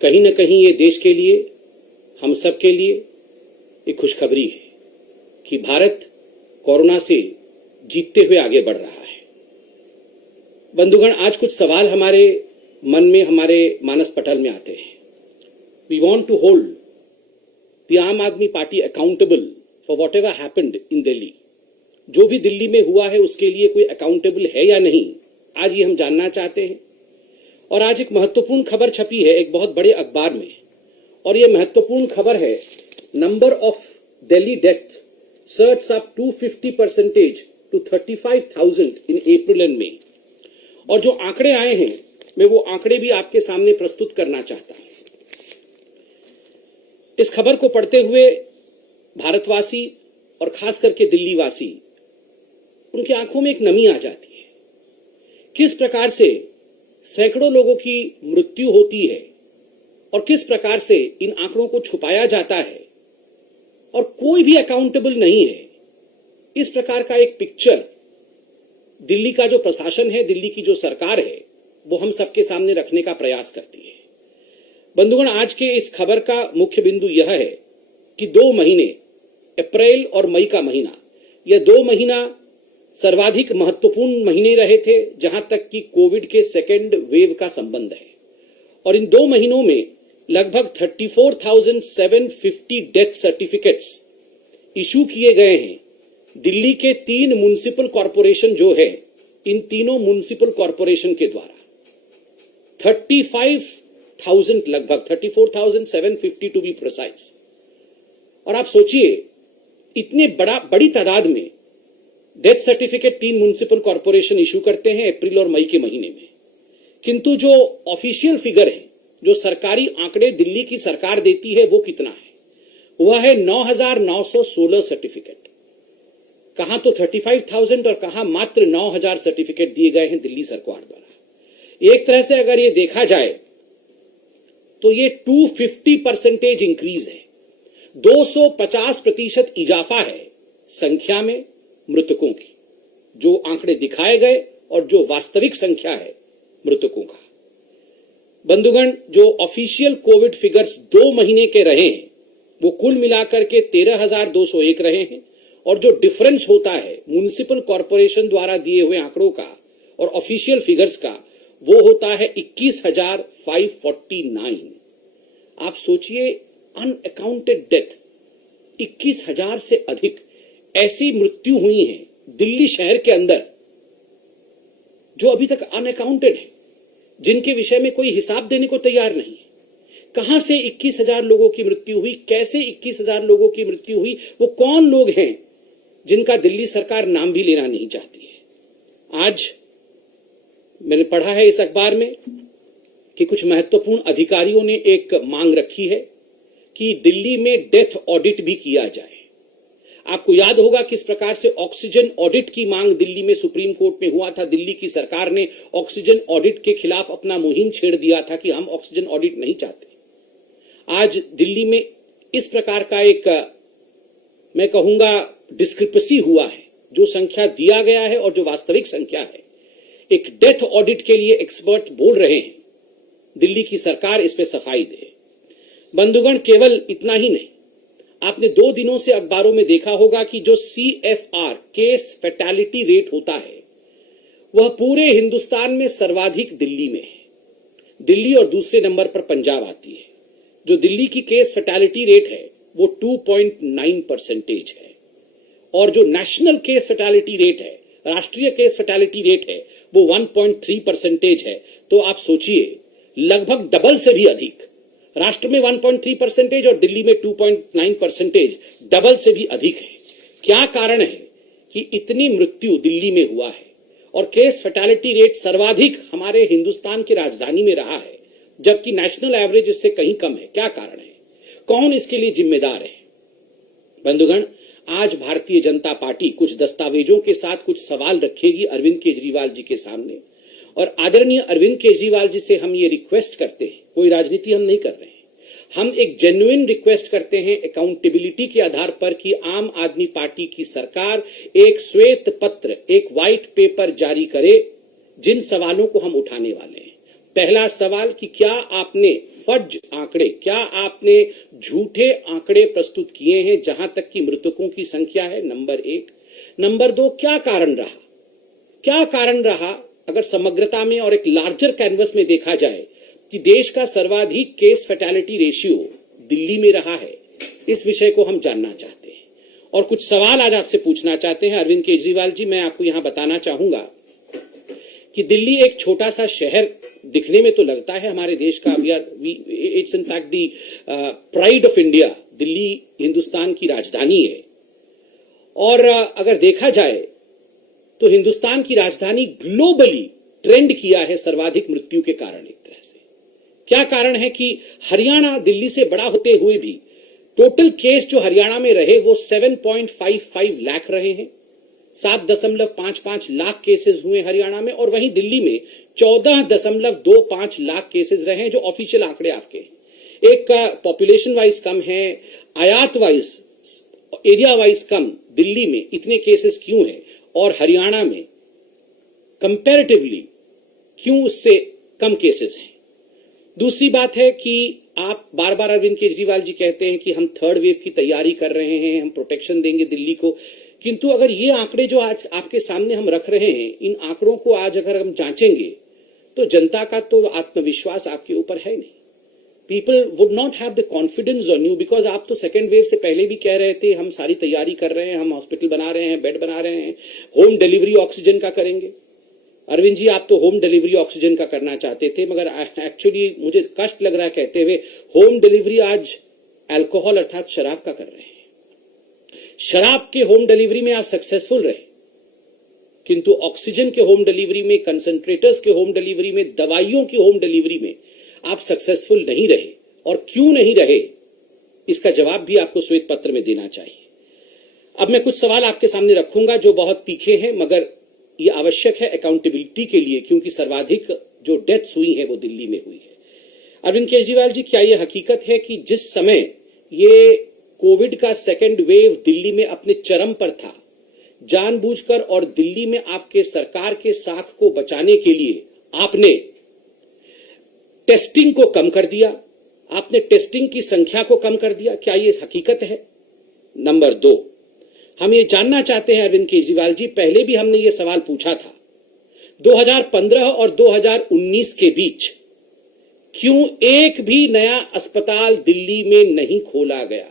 कहीं न कहीं ये देश के लिए, हम सब के लिए एक खुशखबरी है कि भारत कोरोना से जीतते हुए आगे बढ़ रहा है। बंधुगण, आज कुछ सवाल हमारे मन में, हमारे मानस पटल में आते हैं। We want to hold the Aam Aadmi party accountable for whatever happened in Delhi. जो भी दिल्ली में हुआ है उसके लिए कोई अकाउंटेबल है या नहीं, आज ये हम जानना चाहते हैं। और आज एक महत्वपूर्ण खबर छपी है एक बहुत बड़े अखबार में, और ये महत्वपूर्ण खबर है, number of Delhi deaths shoots up 250% to 35,000 in April and May. और जो आंकड़े आए हैं, मैं वो आंकड़े भी आपके सामने प्रस्तुत करना चाहता हूं। इस खबर को पढ़ते हुए भारतवासी और खास करके दिल्ली वासी, उनकी आंखों में एक नमी आ जाती है। किस प्रकार से सैकड़ों लोगों की मृत्यु होती है और किस प्रकार से इन आंकड़ों को छुपाया जाता है और कोई भी अकाउंटेबल नहीं है। इस प्रकार का एक पिक्चर दिल्ली का जो प्रशासन है, दिल्ली की जो सरकार है, वो हम सबके सामने रखने का प्रयास करती है। बंधुगण, आज के इस खबर का मुख्य बिंदु यह है कि 2 महीने, अप्रैल और मई का महीना, यह 2 महीना सर्वाधिक महत्वपूर्ण महीने रहे थे जहां तक कि कोविड के सेकेंड वेव का संबंध है। और इन 2 महीनों में लगभग 34,750 डेथ सर्टिफिकेट्स इशू किए गए हैं। दिल्ली के 3 म्युनिसिपल कॉरपोरेशन जो है, इन तीनों म्युनिसिपल कॉरपोरेशन के द्वारा 35,000, लगभग 34,750 टू बी प्रिसाइज। और आप सोचिए, इतने बड़ी तादाद में death certificate 3 municipal corporation issue करते हैं अप्रैल और मई के महीने में, किंतु जो ऑफिशियल फिगर है, जो सरकारी आंकड़े दिल्ली की सरकार देती है, वो कितना है? वह है 9,916 सर्टिफिकेट। कहां तो 35,000 और कहां मात्र 9,000 सर्टिफिकेट दिए गए हैं दिल्ली सरकार द्वारा। एक तरह से अगर ये देखा जाए तो ये 250% इंक्रीज है, 250% इजाफा है संख्या में मृतकों की। जो आंकड़े दिखाए गए और जो वास्तविक संख्या है मृतकों का। बंधुगण, जो ऑफिशियल कोविड फिगर्स 2 महीने के रहे हैं, वो कुल मिलाकर के 13,201 रहे हैं। और जो डिफरेंस होता है म्युनिसिपल कॉरपोरेशन द्वारा दिए हुए आंकड़ों का और ऑफिशियल फिगर्स का, वो होता है 21,549। आप सोचिए, अनअकाउंटेड डेथ 21,000 से अधिक ऐसी मृत्यु हुई है दिल्ली शहर के अंदर जो अभी तक अनअकाउंटेड है, जिनके विषय में कोई हिसाब देने को तैयार नहीं है। कहां से 21,000 लोगों की मृत्यु हुई, कैसे 21,000 लोगों की मृत्यु हुई, वो कौन लोग हैं जिनका दिल्ली सरकार नाम भी लेना नहीं चाहती है। आज मैंने पढ़ा है इस अखबार में कि कुछ महत्वपूर्ण अधिकारियों ने एक मांग रखी है कि दिल्ली में डेथ ऑडिट भी किया जाए। आपको याद होगा किस प्रकार से ऑक्सीजन ऑडिट की मांग दिल्ली में सुप्रीम कोर्ट में हुआ था। दिल्ली की सरकार ने ऑक्सीजन ऑडिट के खिलाफ अपना मुहिम छेड़ दिया था कि हम ऑक्सीजन ऑडिट नहीं चाहते। आज दिल्ली में इस प्रकार का एक, मैं कहूंगा, डिस्क्रिपेंसी हुआ है। जो संख्या दिया गया है और जो वास्तविक संख्या है, एक डेथ ऑडिट के लिए एक्सपर्ट बोल रहे हैं। दिल्ली की सरकार इस पे सफाई दे। बंधुगण, केवल इतना ही नहीं, आपने 2 दिनों से अखबारों में देखा होगा कि जो CFR केस फैटेलिटी रेट होता है, वह पूरे हिंदुस्तान में सर्वाधिक दिल्ली में है। दिल्ली और दूसरे नंबर पर पंजाब आती है। जो दिल्ली की केस फैटेलिटी रेट है वो 2.9% है, और जो नेशनल केस फैटेलिटी रेट है, राष्ट्रीय केस फैटेलिटी रेट है, वो 1.3% है। तो आप सोचिए, लगभग डबल से भी अधिक। राष्ट्र में 1.3% और दिल्ली में 2.9%, डबल से भी अधिक है। क्या कारण है कि इतनी मृत्यु दिल्ली में हुआ है और केस फैटेलिटी रेट सर्वाधिक हमारे हिंदुस्तान की राजधानी में रहा है, जबकि नेशनल एवरेज इससे कहीं कम है? क्या कारण है? कौन इसके लिए जिम्मेदार है? बंधुगण, आज भारतीय जनता पार्टी कुछ दस्तावेजों के साथ कुछ सवाल रखेगी अरविंद केजरीवाल जी के सामने। और आदरणीय अरविंद केजरीवाल जी से हम ये रिक्वेस्ट करते हैं, कोई राजनीति हम नहीं कर रहे हैं, हम एक जेन्युइन रिक्वेस्ट करते हैं अकाउंटेबिलिटी के आधार पर कि आम आदमी पार्टी की सरकार एक श्वेत पत्र, एक व्हाइट पेपर जारी करे जिन सवालों को हम उठाने वाले हैं। पहला सवाल कि क्या आपने फर्ज आंकड़े, क्या आपने झूठे आंकड़े प्रस्तुत किए हैं जहां तक कि मृतकों की संख्या है? नंबर एक। नंबर दो, क्या कारण रहा, क्या कारण रहा अगर समग्रता में और एक लार्जर कैनवस में देखा जाए कि देश का सर्वाधिक केस फैटेलिटी रेशियो दिल्ली में रहा है? इस विषय को हम जानना चाहते हैं और कुछ सवाल आज आपसे पूछना चाहते हैं। अरविंद केजरीवाल जी, मैं आपको यहां बताना चाहूंगा कि दिल्ली एक छोटा सा शहर दिखने में तो लगता है हमारे देश का, it's in fact the pride of India. Delhi Hindustan की राजधानी है और अगर देखा जाए तो हिंदुस्तान की राजधानी ग्लोबली ट्रेंड किया है सर्वाधिक मृत्यु के कारण। एक तरह से क्या कारण है कि हरियाणा दिल्ली से बड़ा होते हुए भी टोटल केस जो हरियाणा में रहे वो 7.55 लाख रहे हैं, 7.55 लाख केसेस हुए हरियाणा में, और वहीं दिल्ली में 14.25 लाख केसेस रहे हैं, जो ऑफिशियल आंकड़े आपके हैं। एक पॉपुलेशन वाइज कम है, आयात वाइज, एरिया वाइज कम दिल्ली में इतने केसेस क्यों हैं और हरियाणा में कंपैरेटिवली क्यों उससे कम केसेस हैं? दूसरी बात है कि आप बार बार अरविंद केजरीवाल जी कहते हैं कि हम थर्ड वेव की तैयारी कर रहे हैं, हम प्रोटेक्शन देंगे दिल्ली को, किंतु अगर ये आंकड़े जो आज आपके सामने हम रख रहे हैं, इन आंकड़ों को आज अगर हम जांचेंगे तो जनता का तो आत्मविश्वास आपके ऊपर है नहीं। People would not have the confidence on you, because आप तो सेकेंड वेव से पहले भी कह रहे थे हम सारी तैयारी कर रहे हैं, हम हॉस्पिटल बना रहे हैं, बेड बना रहे हैं, होम डिलीवरी ऑक्सीजन का करेंगे। अरविंद जी, आप तो होम डिलीवरी ऑक्सीजन का करना चाहते थे, मगर एक्चुअली मुझे कष्ट लग रहा है कहते हुए, होम डिलीवरी आज अल्कोहल अर्थात शराब का कर रहे हैं। शराब के होम डिलीवरी में आप सक्सेसफुल रहे, किंतु ऑक्सीजन के होम डिलीवरी में, कंसंट्रेटर्स के होम डिलीवरी में, दवाइयों की होम डिलीवरी में आप सक्सेसफुल नहीं रहे। और क्यों नहीं रहे, इसका जवाब भी आपको श्वेत पत्र में देना चाहिए। अब मैं कुछ सवाल आपके सामने रखूंगा जो बहुत तीखे हैं, मगर ये आवश्यक है अकाउंटेबिलिटी के लिए, क्योंकि सर्वाधिक जो डेथ्स हुई हैं वो दिल्ली में हुई है। अरविंद केजरीवाल जी, क्या यह हकीकत है कि जिस समय ये कोविड का सेकेंड वेव दिल्ली में अपने चरम पर था, जानबूझकर और दिल्ली में आपके सरकार के साख को बचाने के लिए आपने टेस्टिंग को कम कर दिया, आपने टेस्टिंग की संख्या को कम कर दिया? क्या यह हकीकत है? नंबर दो, हम ये जानना चाहते हैं अरविंद केजरीवाल जी, पहले भी हमने ये सवाल पूछा था, 2015 और 2019 के बीच क्यों एक भी नया अस्पताल दिल्ली में नहीं खोला गया?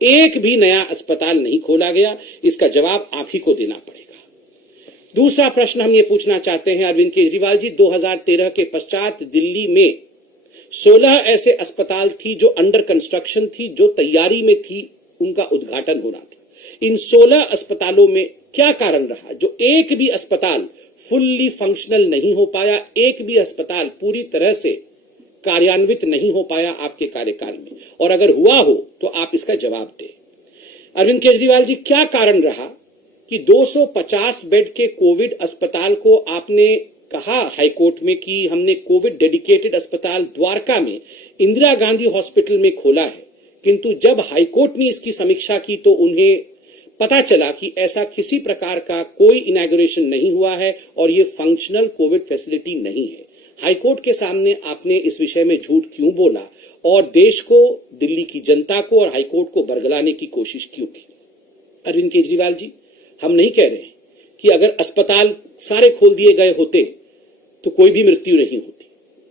एक भी नया अस्पताल नहीं खोला गया, इसका जवाब आप ही को देना पड़ेगा। दूसरा प्रश्न हम ये पूछना चाहते हैं अरविंद केजरीवाल जी, 2013 के पश्चात दिल्ली में 16 ऐसे अस्पताल थी जो अंडर कंस्ट्रक्शन थी, जो तैयारी में थी, उनका उद्घाटन होना था। इन 16 अस्पतालों में क्या कारण रहा जो एक भी अस्पताल फुल्ली फंक्शनल नहीं हो पाया, एक भी अस्पताल पूरी तरह से कार्यान्वित नहीं हो पाया आपके कार्यकाल में? और अगर हुआ हो तो आप इसका जवाब दें। अरविंद केजरीवाल जी, क्या कारण रहा कि 250 बेड के कोविड अस्पताल को आपने कहा हाईकोर्ट में कि हमने कोविड डेडिकेटेड अस्पताल द्वारका में इंदिरा गांधी हॉस्पिटल में खोला है, किंतु जब हाईकोर्ट ने इसकी समीक्षा की तो उन्हें पता चला कि ऐसा किसी प्रकार का कोई इनॉग्रेशन नहीं हुआ है और ये फंक्शनल कोविड फैसिलिटी नहीं है। हाईकोर्ट के सामने आपने इस विषय में झूठ क्यों बोला और देश को, दिल्ली की जनता को और हाईकोर्ट को बरगलाने की कोशिश क्यों की? अरविंद केजरीवाल जी, हम नहीं कह रहे कि अगर अस्पताल सारे खोल दिए गए होते तो कोई भी मृत्यु नहीं होती,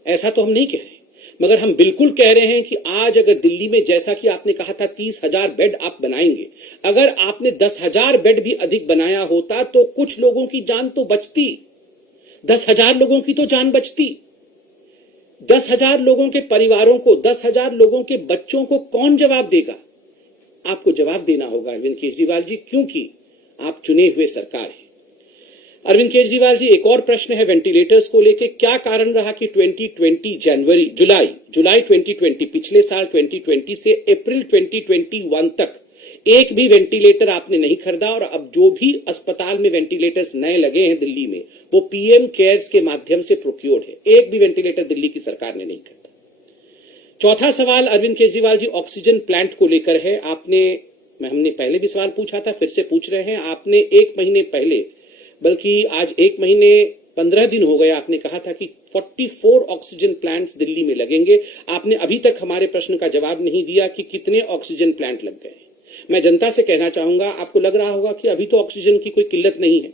ऐसा तो हम नहीं कह रहे, मगर हम बिल्कुल कह रहे हैं कि आज अगर दिल्ली में, जैसा कि आपने कहा था 30,000 बेड आप बनाएंगे, अगर आपने 10,000 बेड भी अधिक बनाया होता तो कुछ लोगों की जान तो बचती, 10,000 लोगों की तो जान बचती। 10,000 लोगों के परिवारों को, 10,000 लोगों के बच्चों को कौन जवाब देगा? आपको जवाब देना होगा अरविंद केजरीवाल जी, क्योंकि आप चुने हुए सरकार हैं। अरविंद केजरीवाल जी, एक और प्रश्न है वेंटिलेटर्स को लेकर, क्या कारण रहा कि 2020 जुलाई 2020, पिछले साल 2020 से अप्रैल 2021 तक एक भी वेंटिलेटर आपने नहीं खरीदा, और अब जो भी अस्पताल में वेंटिलेटर्स नए लगे हैं दिल्ली में वो पीएम केयर्स के माध्यम से प्रोक्योर्ड है, एक भी वेंटिलेटर दिल्ली की सरकार ने नहीं खरीदा। चौथा सवाल अरविंद केजरीवाल जी ऑक्सीजन प्लांट को लेकर है। हमने पहले भी सवाल पूछा था, फिर से पूछ रहे हैं। आपने एक महीने पहले, बल्कि आज एक महीने 15 दिन हो गए, आपने कहा था कि 44 ऑक्सीजन प्लांट्स दिल्ली में लगेंगे। आपने अभी तक हमारे प्रश्न का जवाब नहीं दिया कि कितने ऑक्सीजन प्लांट लग गए। मैं जनता से कहना चाहूंगा, आपको लग रहा होगा कि अभी तो ऑक्सीजन की कोई किल्लत नहीं है,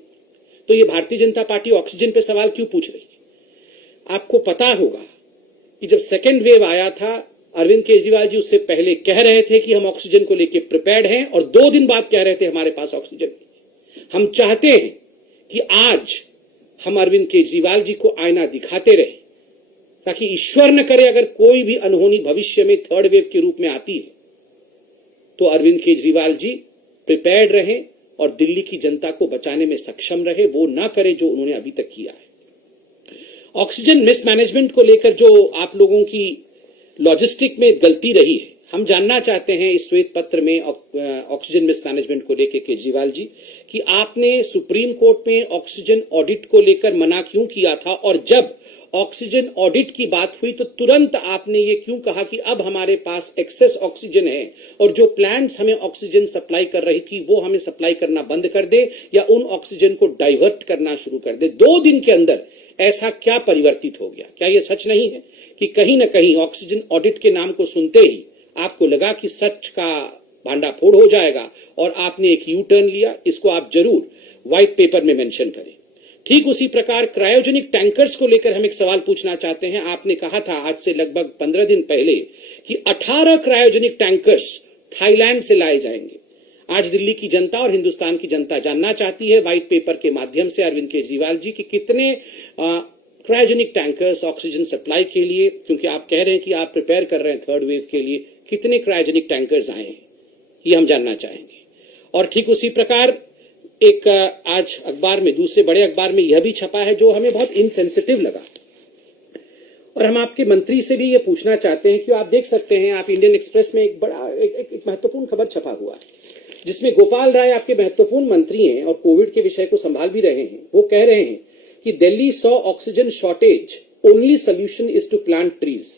तो ये भारतीय जनता पार्टी ऑक्सीजन पे सवाल क्यों पूछ रही है? आपको पता होगा कि जब सेकेंड वेव आया था, अरविंद केजरीवाल जी उससे पहले कह रहे थे कि हम ऑक्सीजन को लेकर प्रिपेयर्ड हैं, और 2 दिन बाद कह रहे थे हमारे पास ऑक्सीजन नहीं है। हम चाहते हैं कि आज हम अरविंद केजरीवाल जी को आईना दिखाते रहे, ताकि ईश्वर न करे अगर कोई भी अनहोनी भविष्य में थर्ड वेव के रूप में आती है, तो अरविंद केजरीवाल जी प्रिपेयर्ड रहे और दिल्ली की जनता को बचाने में सक्षम रहे, वो ना करे जो उन्होंने अभी तक किया है। ऑक्सीजन मिसमैनेजमेंट को लेकर जो आप लोगों की लॉजिस्टिक में गलती रही है, हम जानना चाहते हैं इस श्वेत पत्र में ऑक्सीजन मिसमैनेजमेंट को लेकर केजरीवाल जी, कि आपने सुप्रीम कोर्ट में ऑक्सीजन ऑडिट को लेकर मना क्यों किया था, और जब ऑक्सीजन ऑडिट की बात हुई तो तुरंत आपने ये क्यों कहा कि अब हमारे पास एक्सेस ऑक्सीजन है और जो प्लांट्स हमें ऑक्सीजन सप्लाई कर रही थी वो हमें सप्लाई करना बंद कर दे या उन ऑक्सीजन को डाइवर्ट करना शुरू कर दे। 2 दिन के अंदर ऐसा क्या परिवर्तित हो गया? क्या यह सच नहीं है कि कहीं ना कहीं ऑक्सीजन ऑडिट के नाम को सुनते ही आपको लगा कि सच का भांडाफोड़ हो जाएगा और आपने एक यू टर्न लिया? इसको आप जरूर व्हाइट पेपर में मेंशन करें। ठीक उसी प्रकार क्रायोजेनिक टैंकर्स को लेकर हम एक सवाल पूछना चाहते हैं। आपने कहा था आज से लगभग 15 दिन पहले कि 18 क्रायोजेनिक टैंकर्स थाईलैंड से लाए जाएंगे। आज दिल्ली की जनता और हिंदुस्तान की जनता जानना चाहती है व्हाइट पेपर के माध्यम से अरविंद केजरीवाल जी की कितने क्रायोजेनिक टैंकर्स ऑक्सीजन सप्लाई के लिए, क्योंकि आप कह रहे हैं कि आप प्रिपेयर कर रहे हैं थर्ड वेव के लिए, कितने क्रायोजेनिक टैंकर्स आए हैं, ये हम जानना चाहेंगे। और ठीक उसी प्रकार एक आज अखबार में, दूसरे बड़े अखबार में यह भी छपा है जो हमें बहुत इनसेंसिटिव लगा, और हम आपके मंत्री से भी ये पूछना चाहते हैं कि आप देख सकते हैं, आप इंडियन एक्सप्रेस में एक बड़ा एक महत्वपूर्ण खबर छपा हुआ है जिसमें गोपाल राय आपके महत्वपूर्ण मंत्री हैं और कोविड के विषय को संभाल भी रहे हैं। वो कह रहे हैं कि Delhi saw oxygen shortage, only solution is to plant trees.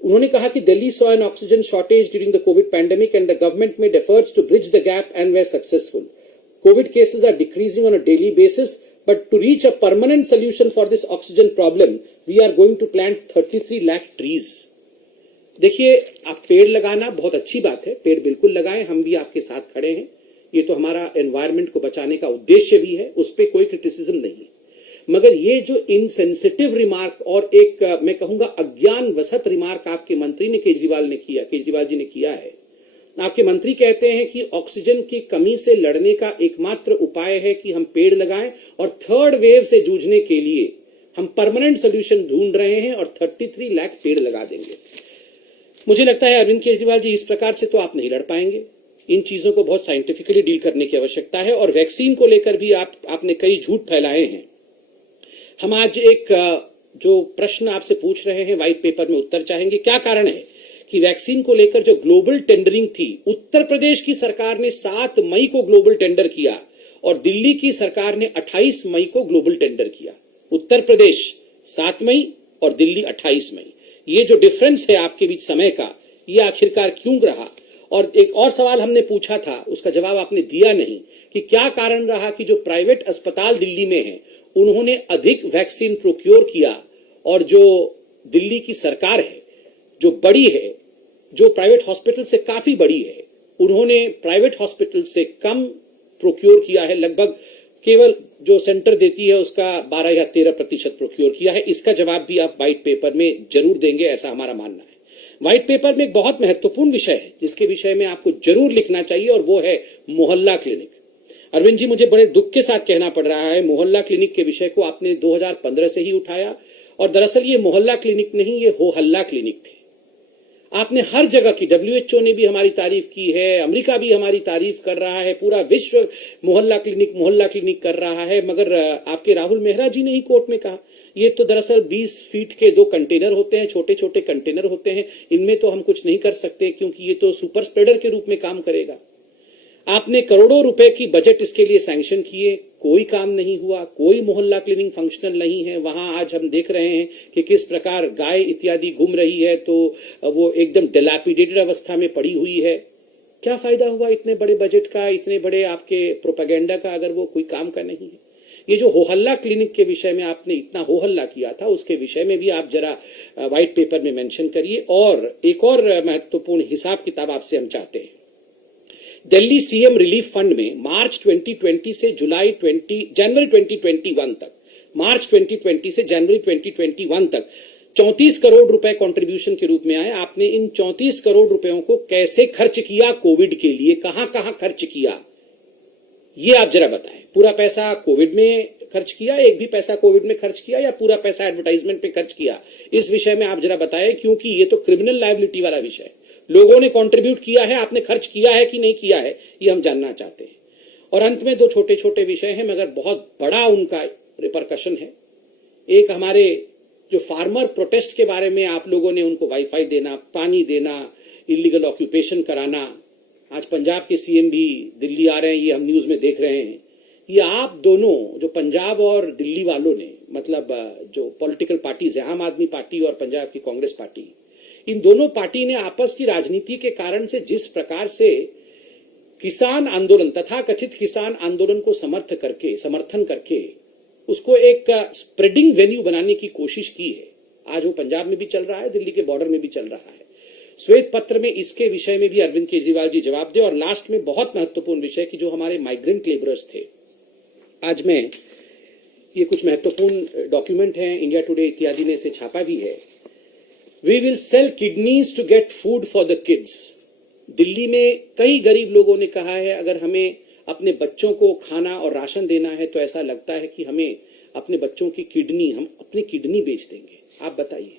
उन्होंने कहा कि Delhi saw an oxygen shortage during the covid pandemic and the government made efforts to bridge the gap and were successful. COVID cases are decreasing on a daily basis, but to reach a permanent solution for this oxygen problem, we are going to plant 33 lakh trees. देखिए, आप पेड़ लगाना बहुत अच्छी बात है, पेड़ बिल्कुल लगाएं, हम भी आपके साथ खड़े हैं। ये तो हमारा एनवायरनमेंट को बचाने का उद्देश्य भी है, उस पर कोई क्रिटिसिज्म नहीं है। मगर ये जो इनसेंसिटिव रिमार्क और एक मैं कहूंगा अज्ञान वसत रिमार्क आपके मंत्री ने केजरीवाल जी ने किया है। आपके मंत्री कहते हैं कि ऑक्सीजन की कमी से लड़ने का एकमात्र उपाय है कि हम पेड़ लगाएं और थर्ड वेव से जूझने के लिए हम परमानेंट सोल्यूशन ढूंढ रहे हैं और 33 लाख पेड़ लगा देंगे। मुझे लगता है अरविंद केजरीवाल जी, इस प्रकार से तो आप नहीं लड़ पाएंगे। इन चीजों को बहुत साइंटिफिकली डील करने की आवश्यकता है। और वैक्सीन को लेकर भी आपने कई झूठ फैलाए हैं। हम आज एक जो प्रश्न आपसे पूछ रहे हैं व्हाइट पेपर में उत्तर चाहेंगे। क्या कारण है कि वैक्सीन को लेकर जो ग्लोबल टेंडरिंग थी, उत्तर प्रदेश की सरकार ने 7 मई को ग्लोबल टेंडर किया और दिल्ली की सरकार ने 28 मई को ग्लोबल टेंडर किया। उत्तर प्रदेश 7 मई और दिल्ली 28 मई। ये जो डिफरेंस है आपके बीच समय का, ये आखिरकार क्यों रहा? और एक और सवाल हमने पूछा था, उसका जवाब आपने दिया नहीं कि क्या कारण रहा कि जो प्राइवेट अस्पताल दिल्ली में हैं उन्होंने अधिक वैक्सीन प्रोक्योर किया और जो दिल्ली की सरकार है, जो बड़ी है, जो प्राइवेट हॉस्पिटल से काफी बड़ी है, उन्होंने प्राइवेट हॉस्पिटल से कम प्रोक्योर किया है। लगभग केवल जो सेंटर देती है उसका 12 या 13% प्रोक्योर किया है। इसका जवाब भी आप व्हाइट पेपर में जरूर देंगे, ऐसा हमारा मानना है। व्हाइट पेपर में एक बहुत महत्वपूर्ण विषय है जिसके विषय में आपको जरूर लिखना चाहिए और वो है मोहल्ला क्लिनिक। अरविंद जी, मुझे बड़े दुख के साथ कहना पड़ रहा है, मोहल्ला क्लिनिक के विषय को आपने 2015 से ही उठाया और दरअसल ये मोहल्ला क्लिनिक नहीं, ये हो हल्ला क्लिनिक थे। आपने हर जगह की, WHO ने भी हमारी तारीफ की है, अमेरिका भी हमारी तारीफ कर रहा है, पूरा विश्व मोहल्ला क्लिनिक कर रहा है, मगर आपके राहुल मेहरा जी ने ही कोर्ट में कहा ये तो दरअसल 20 फीट के 2 कंटेनर होते हैं, छोटे छोटे कंटेनर होते हैं, इनमें तो हम कुछ नहीं कर सकते क्योंकि ये तो सुपर स्प्रेडर के रूप में काम करेगा। आपने करोड़ों रुपए की बजट इसके लिए सैंक्शन किए, कोई काम नहीं हुआ, कोई मोहल्ला क्लिनिक फंक्शनल नहीं है। वहां आज हम देख रहे हैं कि किस प्रकार गाय इत्यादि घूम रही है तो वो एकदम डिलैपिडेटेड अवस्था में पड़ी हुई है। क्या फायदा हुआ इतने बड़े बजट का, इतने बड़े आपके प्रोपेगेंडा का, अगर वो कोई काम का नहीं है? ये जो हो हल्ला क्लिनिक के विषय में आपने इतना हो हल्ला किया था, उसके विषय में भी आप जरा व्हाइट पेपर में मेंशन करिए। और एक और महत्वपूर्ण हिसाब किताब आपसे हम चाहते हैं। दिल्ली सीएम रिलीफ फंड में मार्च 2020 से जनवरी 2021 तक, मार्च 2020 से जनवरी 2021 तक 34 करोड़ रुपए कंट्रीब्यूशन के रूप में आए। आपने इन 34 करोड़ रुपयों को कैसे खर्च किया, कोविड के लिए कहां कहां खर्च किया, ये आप जरा बताएं। पूरा पैसा कोविड में खर्च किया, एक भी पैसा कोविड में खर्च किया, या पूरा पैसा एडवर्टाइजमेंट पे खर्च किया, इस विषय में आप जरा बताएं, क्योंकि ये तो क्रिमिनल लायबिलिटी वाला विषय है। लोगों ने कंट्रीब्यूट किया है, आपने खर्च किया है कि नहीं किया है, ये हम जानना चाहते हैं। और अंत में दो छोटे छोटे विषय हैं, मगर बहुत बड़ा उनका रिपरकशन है। एक, हमारे जो फार्मर प्रोटेस्ट के बारे में आप लोगों ने उनको वाईफाई देना, पानी देना, इलीगल ऑक्यूपेशन कराना। आज पंजाब के सीएम भी दिल्ली आ रहे हैं, ये हम न्यूज में देख रहे हैं। ये आप दोनों, जो पंजाब और दिल्ली वालों ने, मतलब जो पॉलिटिकल पार्टीज है, आम आदमी पार्टी और पंजाब की कांग्रेस पार्टी, इन दोनों पार्टी ने आपस की राजनीति के कारण से जिस प्रकार से किसान आंदोलन, तथा कथित किसान आंदोलन को समर्थन करके उसको एक स्प्रेडिंग वेन्यू बनाने की कोशिश की है, आज वो पंजाब में भी चल रहा है, दिल्ली के बॉर्डर में भी चल रहा है। श्वेत पत्र में इसके विषय में भी अरविंद केजरीवाल जी जवाब दे। और लास्ट में बहुत महत्वपूर्ण विषय कि जो हमारे माइग्रेंट लेबरर्स थे, आज मैं ये कुछ महत्वपूर्ण डॉक्यूमेंट हैं, इंडिया टुडे इत्यादि ने इसे छापा भी है। We will sell kidneys to get food for the kids. Delhi में कई गरीब लोगों ने कहा है, अगर हमें अपने बच्चों को खाना और राशन देना है तो ऐसा लगता है कि हमें अपने बच्चों की किडनी, हम अपनी किडनी बेच देंगे। आप बताइए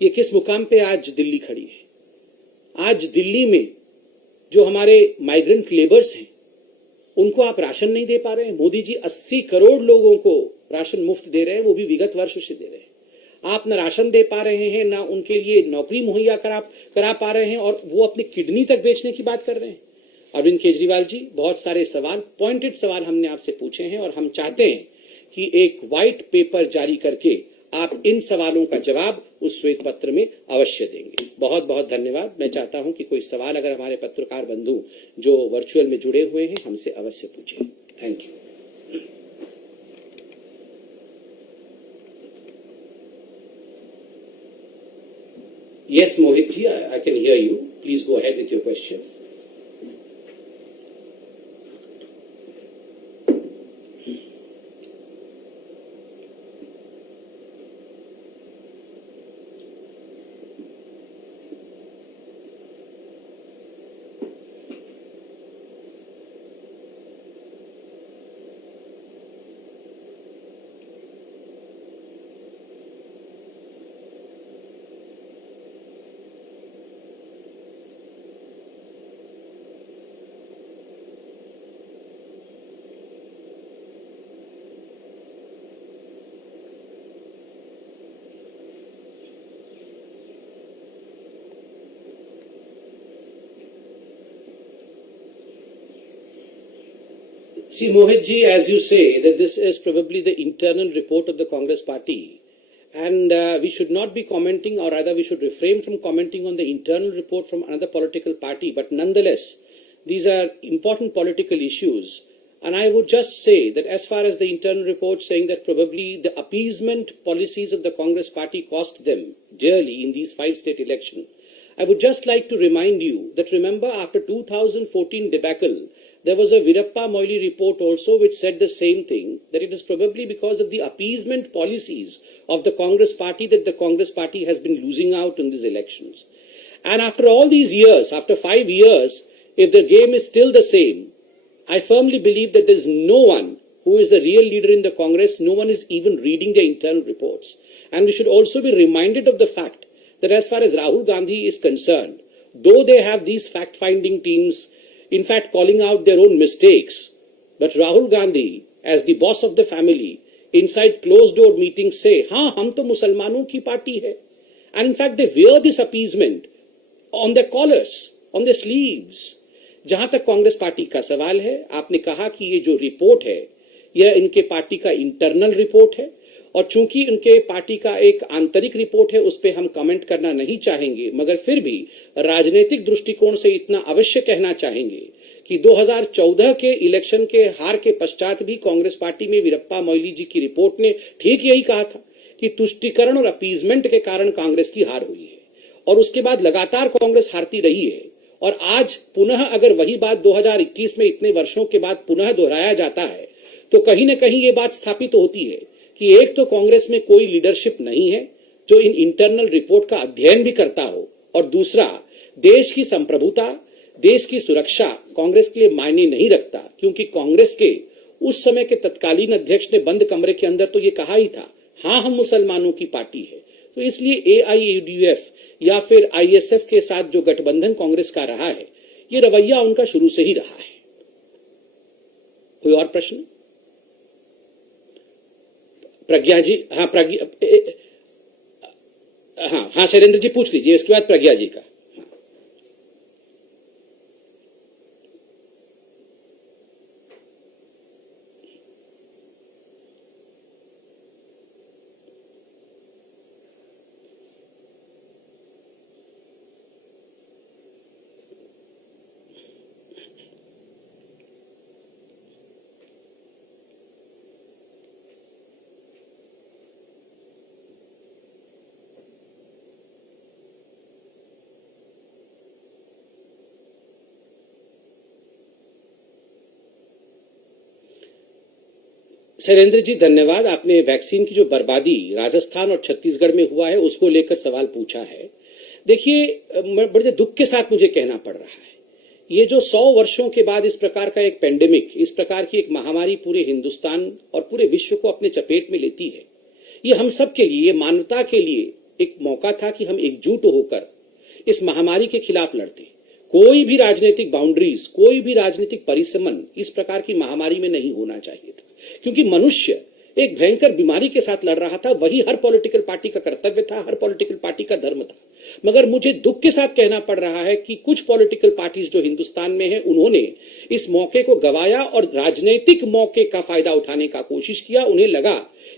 ये किस मुकाम पे आज दिल्ली खड़ी है। आज दिल्ली में जो हमारे माइग्रेंट लेबर्स हैं, उनको आप राशन नहीं दे पा रहे हैं। मोदी जी 80 करोड़ लोगों को राशन मुफ्त दे रहे हैं, वो भी विगत वर्ष से दे रहे हैं। आप न राशन दे पा रहे हैं, ना उनके लिए नौकरी मुहैया करा पा रहे हैं, और वो अपनी किडनी तक बेचने की बात कर रहे हैं। अरविंद केजरीवाल जी, बहुत सारे सवाल, पॉइंटेड सवाल हमने आपसे पूछे हैं, और हम चाहते हैं कि एक व्हाइट पेपर जारी करके आप इन सवालों का जवाब उस श्वेत पत्र में अवश्य देंगे। बहुत बहुत धन्यवाद। मैं चाहता हूं कि कोई सवाल अगर हमारे पत्रकार बंधु जो वर्चुअल में जुड़े हुए हैं, हमसे अवश्य पूछें। Thank you. Yes, Mohit ji, I can hear you. Please go ahead with your question. See, Mohit ji, as you say, that this is probably the internal report of the Congress party, and we should not be commenting, or rather we should refrain from commenting on the internal report from another political party, but nonetheless, these are important political issues. And I would just say that as far as the internal report saying that probably the appeasement policies of the Congress party cost them dearly in these 5 state elections, I would just like to remind you that remember after 2014 debacle, there was a Virappa Moily report also which said the same thing, that it is probably because of the appeasement policies of the Congress party that the Congress party has been losing out in these elections. And after all these years, after 5 years, if the game is still the same, I firmly believe that there is no one who is the real leader in the Congress, no one is even reading the internal reports. And we should also be reminded of the fact that as far as Rahul Gandhi is concerned, though they have these fact-finding teams, in fact calling out their own mistakes, but Rahul Gandhi, as the boss of the family, inside closed door meetings say, हाँ हम तो मुसलमानों की party है. And in fact they wear this appeasement on their collars, on their sleeves. जहां तक Congress party का सवाल है, आपने कहा कि ये जो रिपोर्ट है, यह इनके पार्टी का इंटरनल रिपोर्ट है, और चूंकि उनके पार्टी का एक आंतरिक रिपोर्ट है, उस पर हम कमेंट करना नहीं चाहेंगे, मगर फिर भी राजनीतिक दृष्टिकोण से इतना अवश्य कहना चाहेंगे कि 2014 के इलेक्शन के हार के पश्चात भी कांग्रेस पार्टी में वीरप्पा मोइली जी की रिपोर्ट ने ठीक यही कहा था कि तुष्टीकरण और अपीजमेंट के कारण कांग्रेस की हार हुई है, और उसके बाद लगातार कांग्रेस हारती रही है। और आज पुनः अगर वही बात 2021 में इतने वर्षों के बाद पुनः दोहराया जाता है तो कहीं न कहीं ये बात स्थापित होती है कि एक तो कांग्रेस में कोई लीडरशिप नहीं है जो इन इंटरनल रिपोर्ट का अध्ययन भी करता हो, और दूसरा, देश की संप्रभुता, देश की सुरक्षा कांग्रेस के लिए मायने नहीं रखता, क्योंकि कांग्रेस के उस समय के तत्कालीन अध्यक्ष ने बंद कमरे के अंदर तो ये कहा ही था, हाँ हम मुसलमानों की पार्टी है। तो इसलिए एआईयूडीएफ या फिर आईएसएफ के साथ जो गठबंधन कांग्रेस का रहा है, ये रवैया उनका शुरू से ही रहा है। कोई और प्रश्न? प्रज्ञा जी, हाँ शैलेंद्र जी पूछ लीजिए, इसके बाद प्रज्ञा जी का। शैलेंद्र जी धन्यवाद। आपने वैक्सीन की जो बर्बादी राजस्थान और छत्तीसगढ़ में हुआ है उसको लेकर सवाल पूछा है। देखिए, बड़े दुख के साथ मुझे कहना पड़ रहा है, ये जो 100 वर्षों के बाद इस प्रकार का एक पेंडेमिक, इस प्रकार की एक महामारी पूरे हिंदुस्तान और पूरे विश्व को अपने चपेट में लेती है, ये हम सब के लिए, ये मानवता के लिए एक मौका था कि हम एकजुट होकर इस महामारी के खिलाफ लड़ते। कोई भी राजनीतिक बाउंड्रीज, कोई भी राजनीतिक परिसमन इस प्रकार की महामारी में नहीं होना चाहिए था, क्योंकि मनुष्य एक भयंकर बीमारी के साथ लड़ रहा था। वही हर पॉलिटिकल पार्टी का कर्तव्य था, हर पॉलिटिकल पार्टी का धर्म था। मगर मुझे दुख के साथ कहना पड़ रहा है कि कुछ पॉलिटिकल पार्टीज जो हिंदुस्तान में हैं, उन्होंने इस मौके को गवाया और राजनीतिक मौके का फायदा उठाने का कोशिश किया। उन्हें लगा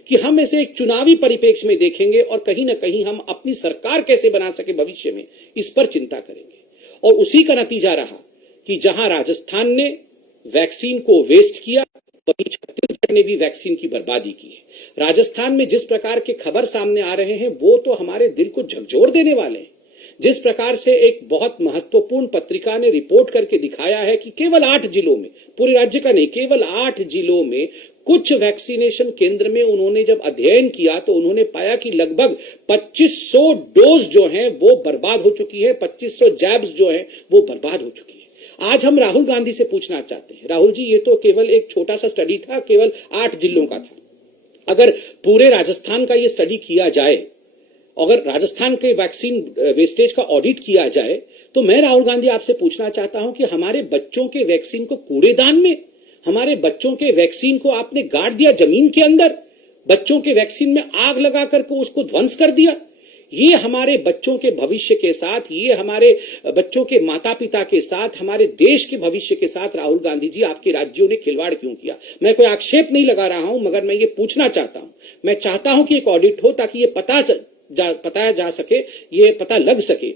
कि हम इसे एक चुनावी परिप्रेक्ष्य में देखेंगे और कहीं ना कहीं हम अपनी सरकार कैसे बना सके भविष्य में, इस पर चिंता करेंगे। और उसी का नतीजा रहा कि जहां राजस्थान ने वैक्सीन को वेस्ट किया, वहीं छत्तीसगढ़ ने भी वैक्सीन की बर्बादी की है। राजस्थान में जिस प्रकार के खबर सामने आ रहे हैं वो तो हमारे दिल को झकझोर देने वाले हैं। जिस प्रकार से एक बहुत महत्वपूर्ण पत्रिका ने रिपोर्ट करके दिखाया है कि केवल 8 जिलों में, पूरे राज्य का नहीं, केवल 8 जिलों में कुछ वैक्सीनेशन केंद्र में उन्होंने जब अध्ययन किया तो उन्होंने पाया कि लगभग 2500 डोज जो हैं वो बर्बाद हो चुकी है, 2500 जैब्स जो हैं वो बर्बाद हो चुकी है। आज हम राहुल गांधी से पूछना चाहते हैं, राहुल जी, ये तो केवल एक छोटा सा स्टडी था, केवल 8 जिलों का था। अगर पूरे राजस्थान का ये स्टडी किया जाए, अगर राजस्थान के वैक्सीन वेस्टेज का ऑडिट किया जाए, तो मैं राहुल गांधी आपसे पूछना चाहता हूं कि हमारे बच्चों के वैक्सीन को कूड़ेदान में, हमारे बच्चों के वैक्सीन को आपने गाड़ दिया जमीन के अंदर, बच्चों के वैक्सीन में आग लगा करके उसको ध्वंस कर दिया। ये हमारे बच्चों के भविष्य के साथ, ये हमारे बच्चों के माता पिता के साथ, हमारे देश के भविष्य के साथ राहुल गांधी जी आपके राज्यों ने खिलवाड़ क्यों किया? मैं कोई आक्षेप नहीं लगा रहा हूं, मगर मैं ये पूछना चाहता हूं। मैं चाहता हूं कि एक ऑडिट हो ताकि ये बताया जा सके, ये पता लग सके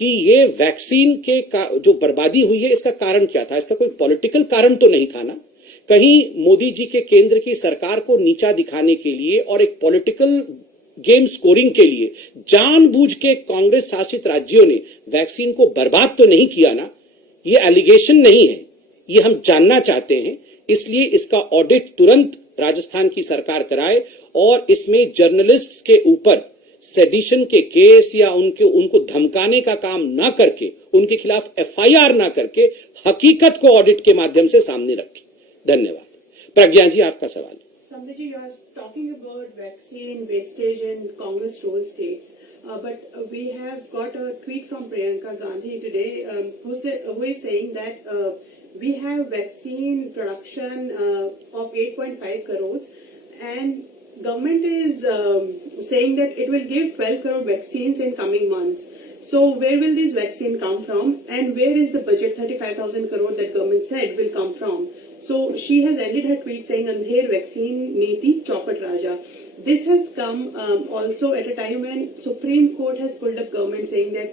कि ये वैक्सीन के जो बर्बादी हुई है इसका कारण क्या था। इसका कोई पॉलिटिकल कारण तो नहीं था ना? कहीं मोदी जी के केंद्र की सरकार को नीचा दिखाने के लिए और एक पॉलिटिकल गेम स्कोरिंग के लिए जानबूझ के कांग्रेस शासित राज्यों ने वैक्सीन को बर्बाद तो नहीं किया ना? ये एलिगेशन नहीं है, ये हम जानना चाहते हैं। इसलिए इसका ऑडिट तुरंत राजस्थान की सरकार कराए और इसमें जर्नलिस्ट्स के ऊपर सेडिशन के केस या उनको धमकाने का काम ना करके, उनके खिलाफ एफआईआर ना करके, हकीकत को ऑडिट के माध्यम से सामने रखें। धन्यवाद। प्रज्ञा जी, आपका सवाल। Samdeji, you are talking about vaccine wastage in Congress role states, but we have got a tweet from Priyanka Gandhi today, who is saying that we have vaccine production of 8.5 crores, and government is saying that it will give 12 crore vaccines in coming months. So where will this vaccine come from, and where is the budget 35,000 crore that government said will come from? So she has ended her tweet saying, "Andher vaccine niti Chaupat Raja." This has come also at a time when Supreme Court has pulled up government saying that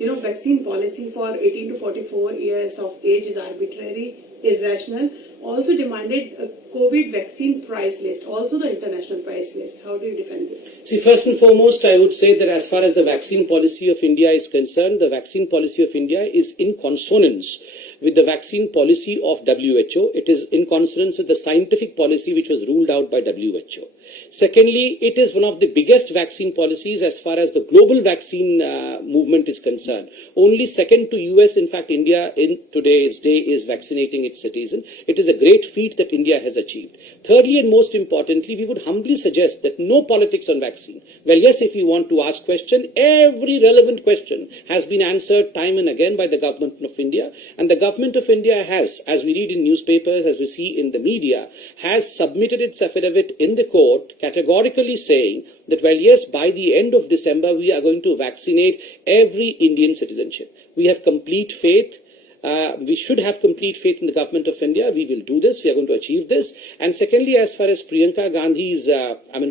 vaccine policy for 18 to 44 years of age is arbitrary, irrational. Also demanded a COVID vaccine price list, also the international price list. How do you defend this? See, first and foremost, I would say that as far as the vaccine policy of India is concerned, the vaccine policy of India is in consonance with the vaccine policy of WHO. It is in consonance with the scientific policy which was ruled out by WHO. Secondly, it is one of the biggest vaccine policies as far as the global vaccine movement is concerned. Only second to US, in fact, India in today's day is vaccinating its citizens. It is a great feat that India has achieved. Thirdly, and most importantly, we would humbly suggest that no politics on vaccine. Well, yes, if you want to ask question, every relevant question has been answered time and again by the government of India. And the government of India has, as we read in newspapers, as we see in the media, has submitted its affidavit in the court categorically saying that, well, yes, by the end of December, we are going to vaccinate every Indian citizenship. We have complete faith. We should have complete faith in the government of India. We will do this. We are going to achieve this. And secondly, as far as Priyanka Gandhi's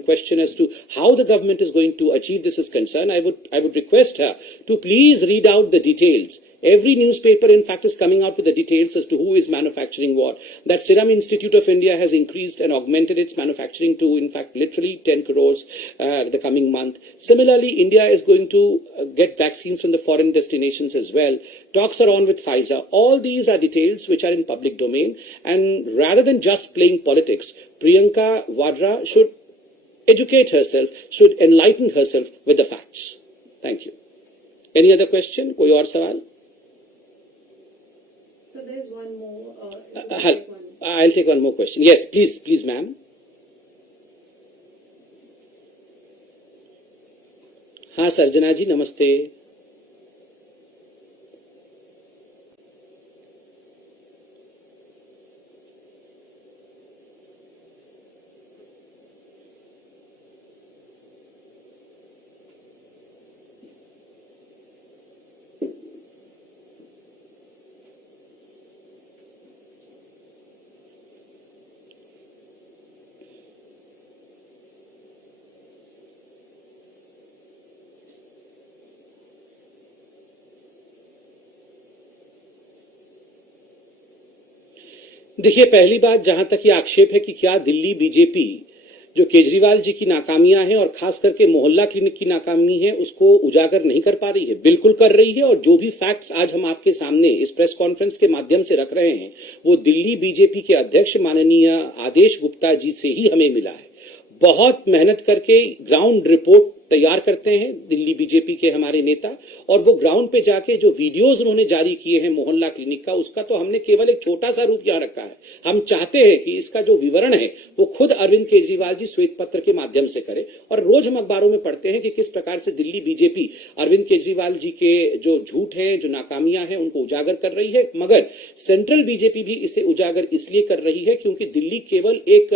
question as to how the government is going to achieve this is concerned, I would request her to please read out the details. Every newspaper, in fact, is coming out with the details as to who is manufacturing what. That Serum Institute of India has increased and augmented its manufacturing to, in fact, literally 10 crores the coming month. Similarly, India is going to get vaccines from the foreign destinations as well. Talks are on with Pfizer. All these are details which are in public domain. And rather than just playing politics, Priyanka Vadra should educate herself, should enlighten herself with the facts. Thank you. Any other question? Koi aur sawal? So there's one more. I'll take one more question. Yes, please, ma'am. हाँ सर्जना जी नमस्ते. देखिए, पहली बात जहां तक ये आक्षेप है कि क्या दिल्ली बीजेपी जो केजरीवाल जी की नाकामियां हैं और खास करके मोहल्ला क्लिनिक की नाकामी है उसको उजागर नहीं कर पा रही है, बिल्कुल कर रही है. और जो भी फैक्ट्स आज हम आपके सामने इस प्रेस कॉन्फ्रेंस के माध्यम से रख रहे हैं वो दिल्ली बीजेपी के अध्यक्ष माननीय आदेश गुप्ता जी से ही हमें मिला है. बहुत मेहनत करके ग्राउंड रिपोर्ट तैयार करते हैं दिल्ली बीजेपी के हमारे नेता, और वो ग्राउंड पे जाके जो वीडियोस उन्होंने जारी किए हैं मोहल्ला क्लिनिक का, उसका तो हमने केवल एक छोटा सा रूप यहां रखा है. हम चाहते हैं कि इसका जो विवरण है वो खुद अरविंद केजरीवाल जी श्वेत पत्र के माध्यम से करें. और रोज हम अखबारों में पढ़ते हैं कि किस प्रकार से दिल्ली बीजेपी अरविंद केजरीवाल जी के जो झूठ है, जो नाकामियां हैं, उनको उजागर कर रही है. मगर सेंट्रल बीजेपी भी इसे उजागर इसलिए कर रही है क्योंकि दिल्ली केवल एक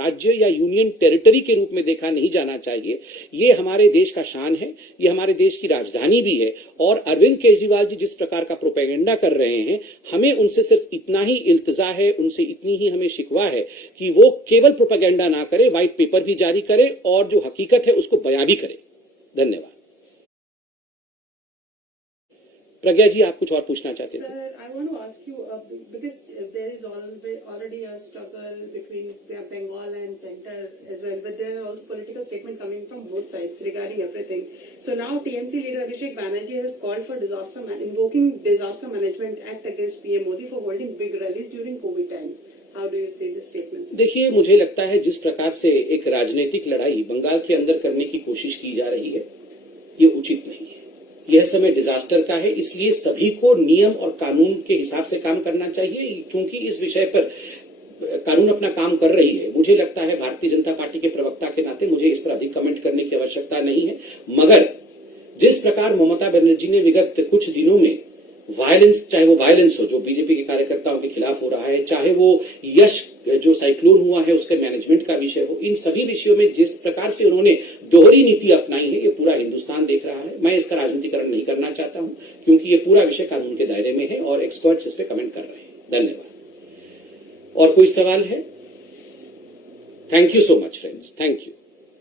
राज्य या यूनियन टेरिटरी के रूप में देखा नहीं जाना चाहिए. ये हमारे देश का शान है, ये हमारे देश की राजधानी भी है. और अरविंद केजरीवाल जी जिस प्रकार का प्रोपेगेंडा कर रहे हैं, हमें उनसे सिर्फ इतना ही इल्तिजा है, उनसे इतनी ही हमें शिकवा है कि वो केवल प्रोपेगेंडा ना करे, व्हाइट पेपर भी जारी करे और जो हकीकत है उसको बयां भी करे. धन्यवाद. प्रज्ञा जी, आप कुछ और पूछना चाहते थे? Sir, I want to ask you because there is already a struggle between Bengal and center as well, but there are also political statements coming from both sides regarding everything. So now TMC leader Abhishek Banerjee has called for invoking disaster management act against PM Modi for holding big rallies during COVID times. How do you see this statement? देखिए, मुझे लगता है जिस प्रकार से एक राजनीतिक लड़ाई बंगाल के अंदर करने की कोशिश की जा रही है, ये उचित नहीं है. यह समय डिजास्टर का है, इसलिए सभी को नियम और कानून के हिसाब से काम करना चाहिए. चूंकि इस विषय पर कानून अपना काम कर रही है, मुझे लगता है भारतीय जनता पार्टी के प्रवक्ता के नाते मुझे इस पर अधिक कमेंट करने की आवश्यकता नहीं है. मगर जिस प्रकार ममता बनर्जी ने विगत कुछ दिनों में वायलेंस, चाहे वो वायलेंस हो जो बीजेपी के कार्यकर्ताओं के खिलाफ हो रहा है, चाहे वो यश जो साइक्लोन हुआ है उसके मैनेजमेंट का विषय हो, इन सभी विषयों में जिस प्रकार से उन्होंने दोहरी नीति अपनाई है, ये पूरा हिंदुस्तान देख रहा है. मैं इसका राजनीतिकरण नहीं करना चाहता हूं क्योंकि ये पूरा विषय कानून के दायरे में है और एक्सपर्ट्स इस पे कमेंट कर रहे हैं. धन्यवाद. और कोई सवाल है? Thank you so much friends. Thank you.